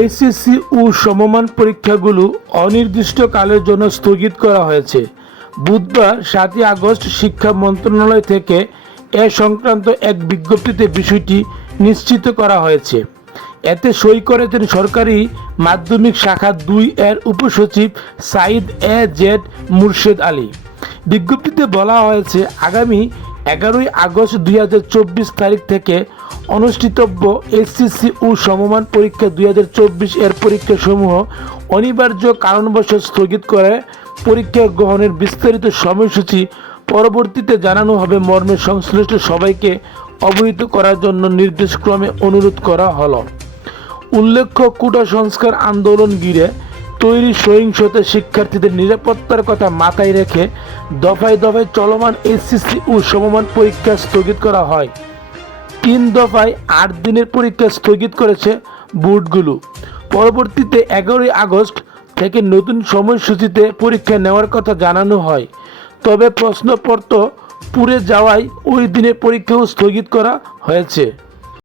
HSC ও সমমান পরীক্ষাগুলো অনির্দিষ্টকালের জন্য স্থগিত করা হয়েছে। বুধবার সাতই আগস্ট শিক্ষা মন্ত্রণালয় থেকে এ সংক্রান্ত এক বিজ্ঞপ্তিতে বিষয়টি নিশ্চিত করা হয়েছে। এতে সই করেছেন সরকারি মাধ্যমিক শাখা দুই এর উপসচিব সাইদ এ জেড মুর্শেদ আলী। বিজ্ঞপ্তিতে বলা হয়েছে, আগামী এগারোই আগস্ট দুই হাজার চব্বিশ তারিখ থেকে অনুষ্ঠিতব্য এসসিসি ও সমমান পরীক্ষা দুই হাজার চব্বিশ এর পরীক্ষাসমূহ অনিবার্য কারণবশত স্থগিত করে পরীক্ষা গ্রহণের বিস্তারিত সময়সূচি পরবর্তীতে জানানো হবে মর্মে সংশ্লিষ্ট সবাইকে অবহিত করার জন্য নির্দেশক্রমে অনুরোধ করা হলো। উল্লেখ্য কোটা সংস্কার আন্দোলন ঘিরে তৈরি সহিংসতা শিক্ষার্থীদের নিরাপত্তার কথা মাথায় রেখে দফায় দফায় চলমান এসসিসি ও সমমান পরীক্ষা স্থগিত করা হয়। তিন দফায় আট দিনের পরীক্ষা স্থগিত করেছে বোর্ডগুলো। পরবর্তীতে এগারোই আগস্ট থেকে নতুন সময়সূচিতে পরীক্ষা নেওয়ার কথা জানানো হয়। তবে প্রশ্নপত্র পুড়ে যাওয়ায় ওই দিনের পরীক্ষাও স্থগিত করা হয়েছে।